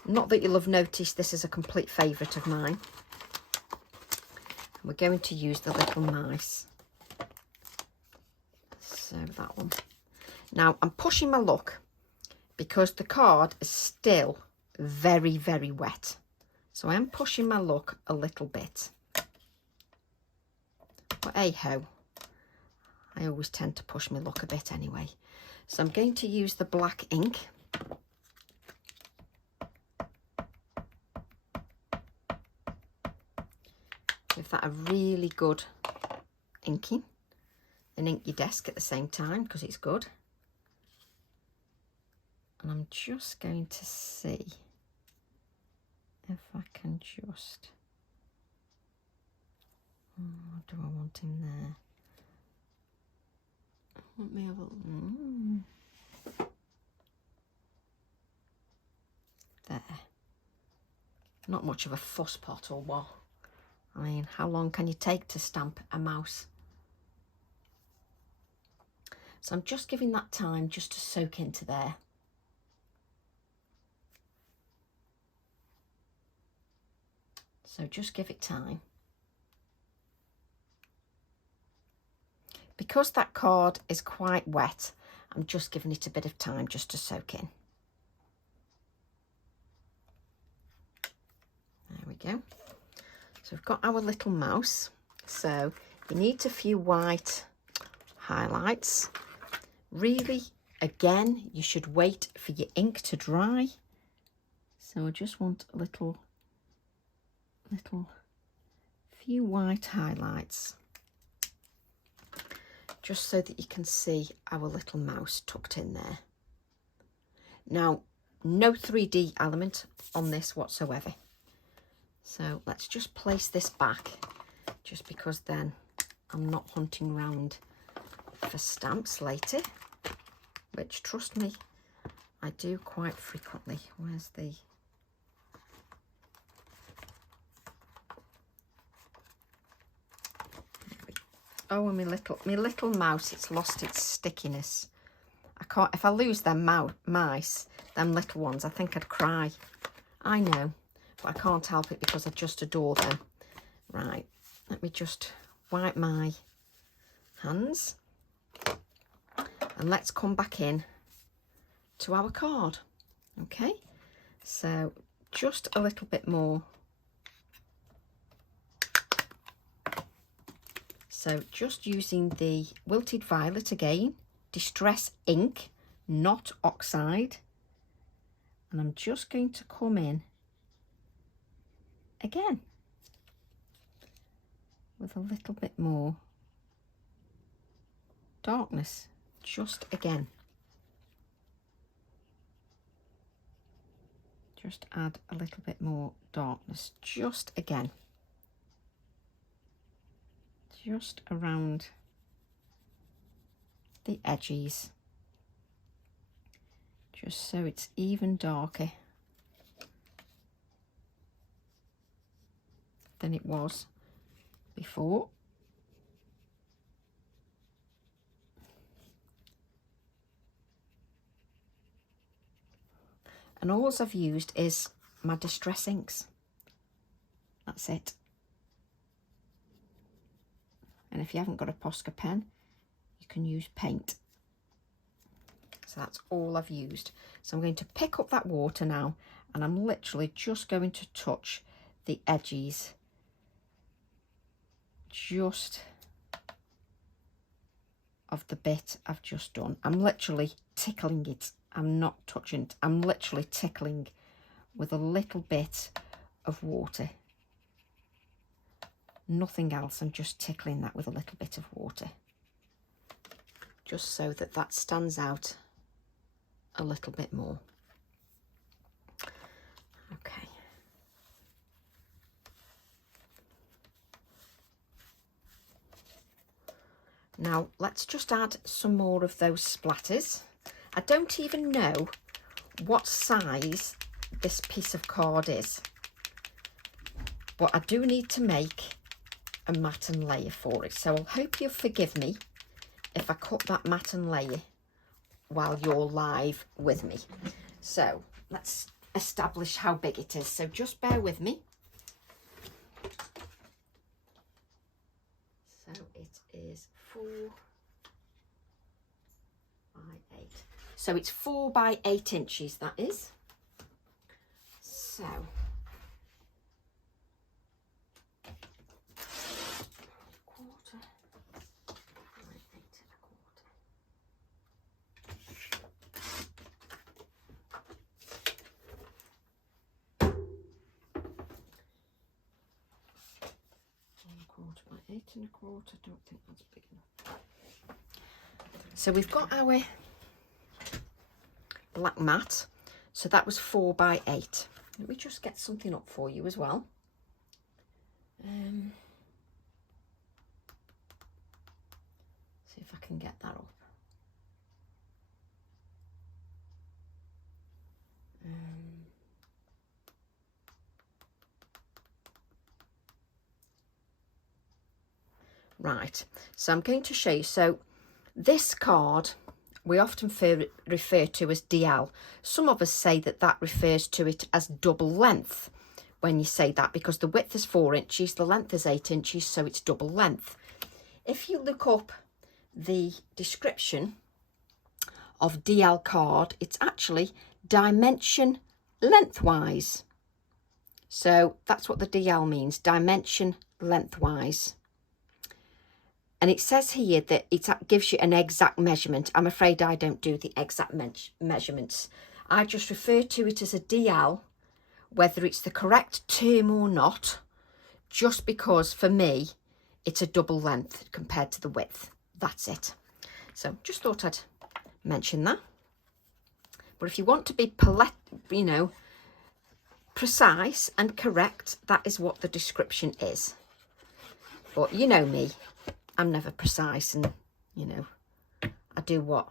Not that you'll have noticed, this is a complete favourite of mine. We're going to use the little mice. So that one. Now I'm pushing my luck because the card is still very, very wet. So I am pushing my luck a little bit. But hey ho, I always tend to push my luck a bit anyway. So I'm going to use the black ink. Give that a really good inking, and ink your desk at the same time because it's good. And I'm just going to see if I can just, what do I want in there? Let me have a there. Not much of a fuss pot or what. I mean, how long can you take to stamp a mouse? So I'm just giving that time just to soak into there. So just give it time. Because that card is quite wet, I'm just giving it a bit of time just to soak in. There we go. So we've got our little mouse. So you need a few white highlights. Really, again, you should wait for your ink to dry. So I just want a little few white highlights, just so that you can see our little mouse tucked in there. Now, no 3D element on this whatsoever. So let's just place this back, just because then I'm not hunting around for stamps later, which, trust me, I do quite frequently. Where's the... Oh, and my little mouse, it's lost its stickiness. I can't, if I lose them mice, them little ones, I think I'd cry. I know, but I can't help it because I just adore them. Right, let me just wipe my hands. And let's come back in to our card. Okay, so just a little bit more. So just using the Wilted Violet again, Distress ink, not oxide. And I'm just going to come in again with a little bit more darkness, just again. Just add a little bit more darkness, just again. Just around the edges, just so it's even darker than it was before. And all I've used is my Distress inks. That's it. And if you haven't got a Posca pen, you can use paint. So that's all I've used. So I'm going to pick up that water now, and I'm literally just going to touch the edges just of the bit I've just done. I'm literally tickling it. I'm not touching it. I'm literally tickling with a little bit of water. Nothing else. I'm just tickling that with a little bit of water, just so that that stands out a little bit more. Okay. Now let's just add some more of those splatters. I don't even know what size this piece of card is. but I do need to make a mat and layer for it. So I hope you'll forgive me if I cut that mat and layer while you're live with me. So let's establish how big it is. So just bear with me. So it is 4 by 8. So it's 4 by 8 inches, that is. So by 8 1/4. I don't think that's big enough. So we've got our black mat. So that was 4 by 8. Let me just get something up for you as well. See if I can get that up. Right, so I'm going to show you. So this card we often refer to as DL. Some of us say that that refers to it as double length when you say that, because the width is 4 inches, the length is 8 inches, so it's double length. If you look up the description of DL card, it's actually dimension lengthwise. So that's what the DL means, dimension lengthwise. And it says here that it gives you an exact measurement. I'm afraid I don't do the exact measurements. I just refer to it as a DL, whether it's the correct term or not, just because for me, it's a double length compared to the width. That's it. So just thought I'd mention that. But if you want to be, precise and correct, that is what the description is. But you know me. I'm never precise, and I do what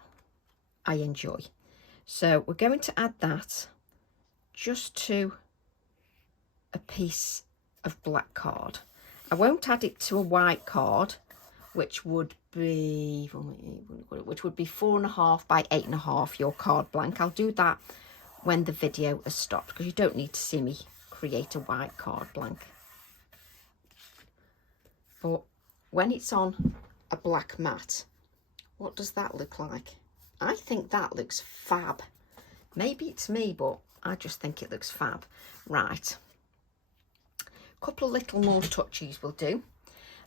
I enjoy. So we're going to add that just to a piece of black card. I won't add it to a white card, which would be 4.5 by 8.5, your card blank. I'll do that when the video has stopped, because you don't need to see me create a white card blank. But when it's on a black mat, what does that look like? I think that looks fab. Maybe it's me, but I just think it looks fab. Right. A couple of little more touches will do.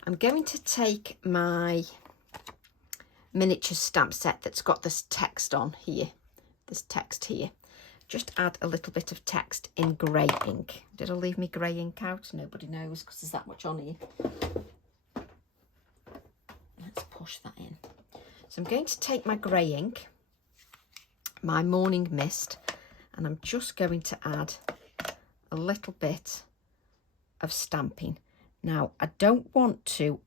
I'm going to take my miniature stamp set that's got this text on here. This text here. Just add a little bit of text in grey ink. Did I leave me grey ink out? Nobody knows, because there's that much on here. Let's push that in. So I'm going to take my grey ink, my Morning Mist, and I'm just going to add a little bit of stamping. Now, I don't want to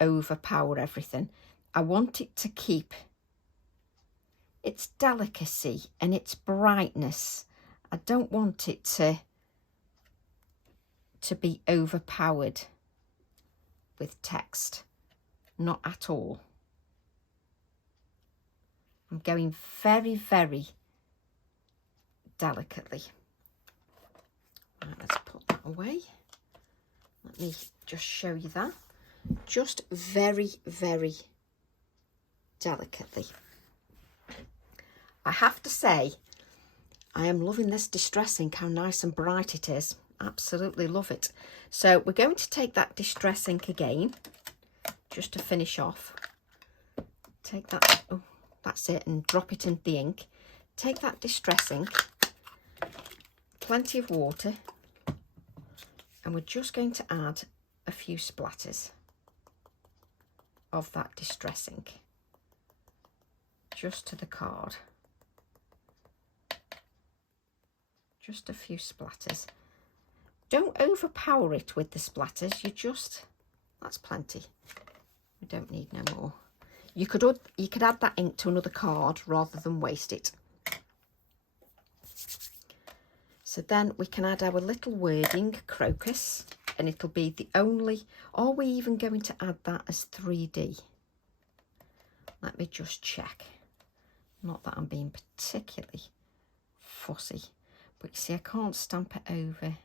overpower everything. I want it to keep its delicacy and its brightness. I don't want it to be overpowered with text. Not at all. I'm going very, very delicately. Right, let's put that away. Let me just show you that. Just very, very delicately. I have to say, I am loving this distress ink, how nice and bright it is. Absolutely love it. So we're going to take that distress ink again, just to finish off. Take that, oh, that's it, and drop it in the ink. Take that distress ink, plenty of water, and we're just going to add a few splatters of that distress ink just to the card. Just a few splatters. Don't overpower it with the splatters. That's plenty. We don't need no more. You could add that ink to another card rather than waste it. So then we can add our little wording, Crocus. and it'll be the only... Are we even going to add that as 3D? Let me just check. Not that I'm being particularly fussy, but you see, I can't stamp it over.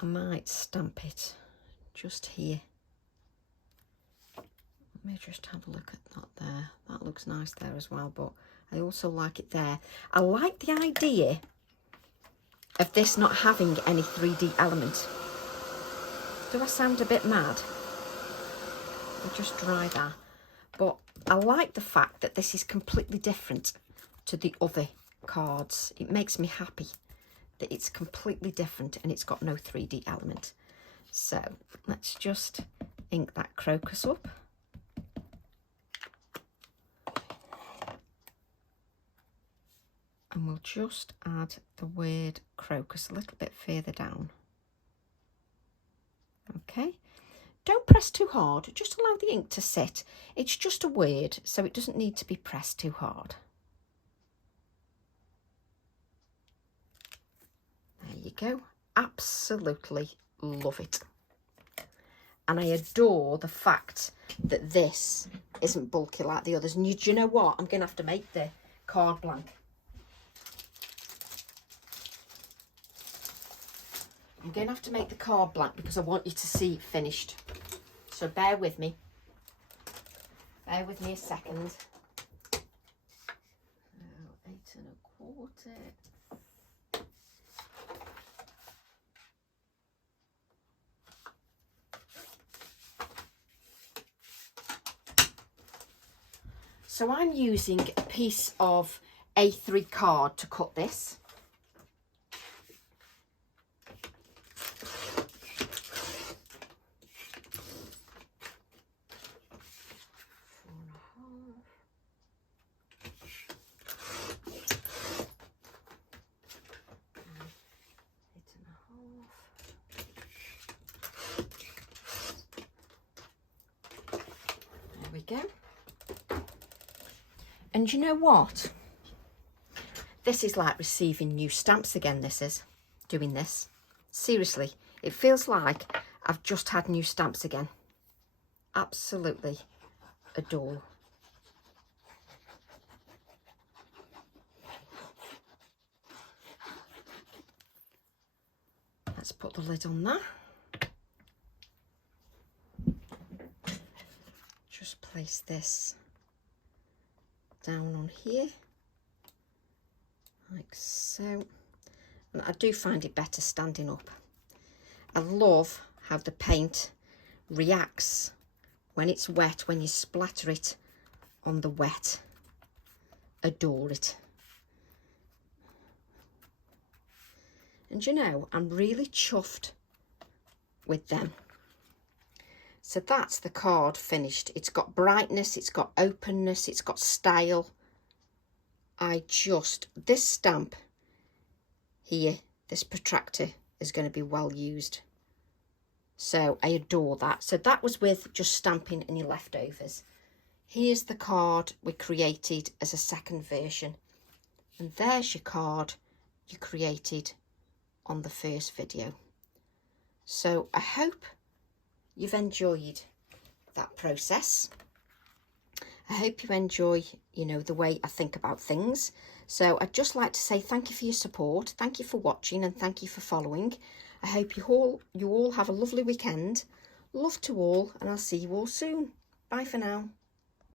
I might stamp it just here. Let me just have a look at that there. That looks nice there as well, but I also like it there. I like the idea of this not having any 3D element. Do I sound a bit mad? I'll just dry that. But I like the fact that this is completely different to the other cards. It makes me happy that it's completely different and it's got no 3D element. So let's just ink that crocus up. And we'll just add the word crocus a little bit further down. Okay. Don't press too hard, just allow the ink to sit. It's just a word, so it doesn't need to be pressed too hard. There you go. Absolutely love it. And I adore the fact that this isn't bulky like the others. And do you know what? I'm going to have to make the card blank. I'm going to have to make the card blank because I want you to see it finished. So bear with me. Bear with me a second. 8 1/4. So I'm using a piece of A3 card to cut this. Go. And you know what? This is like receiving new stamps again, this is, doing this. Seriously, it feels like I've just had new stamps again. Absolutely adore. Let's put the lid on that. Just place this down on here, like so. And I do find it better standing up. I love how the paint reacts when it's wet, when you splatter it on the wet. Adore it. And you know, I'm really chuffed with them. So that's the card finished. It's got brightness, it's got openness, it's got style. This stamp here, this protractor is going to be well used. So I adore that. So that was with just stamping in your leftovers. Here's the card we created as a second version. And there's your card you created on the first video. So I hope you've enjoyed that process. I hope you enjoy, you know, the way I think about things. So I'd just like to say thank you for your support, thank you for watching, and thank you for following. I hope you all have a lovely weekend. Love to all, and I'll see you all soon. Bye for now.